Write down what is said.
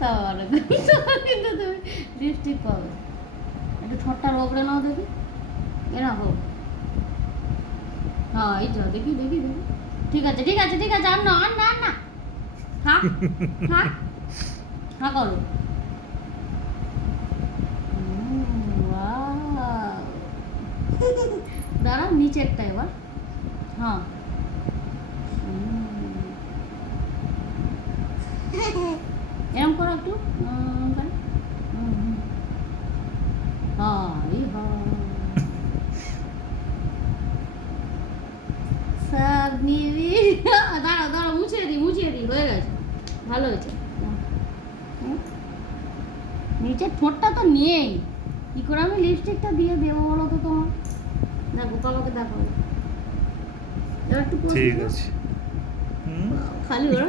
তাহলে কিন্তু তুমি লিপস্টিক পাবে। একটু ঠোঁটটা রোগড়ে নাও দেখি, এরা হোক। হ্যাঁ এই যা দেখি দেখি দেখি। ঠিক আছে ঠিক আছে ঠিক আছে, আর না আর না আর না, থাক থাক, হ্যাঁ করো। দাঁড়াও নিচেরটা এবার, হ্যাঁ এরম করো একটু, দাঁড়াও দাঁড়াও, মুছিয়ে দিই হয়ে গেছে, ভালো হয়েছে। নিচের ঠোঁটটা তো নেই, কি করে আমি লিপস্টিকটা দিয়ে দেবো বলো তো তোমার? দেখো বাবাকে দেখো, এবার একটু ঠিক আছে। খালি ওরা